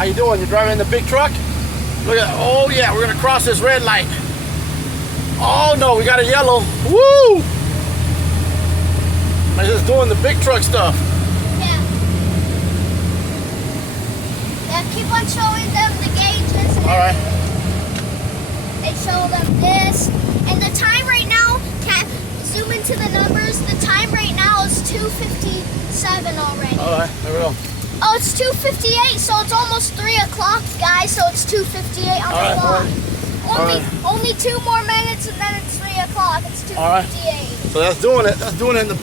How you doing? You driving in the big truck? Look at, oh yeah, we're gonna cross this red light. Oh no, we got a yellow. Woo! I'm just doing the big truck stuff. Yeah. Yeah, keep on showing them the gauges. And All right. they show them this. And the time right now, zoom into the numbers. The time right now is 2:57 already. All right, there we go. Oh, it's 2:58, so it's almost 3 o'clock, guys. So it's 2:58 on the clock. Only 2 more minutes, and then it's 3 o'clock. It's 2:58. So that's doing it. That's doing it in the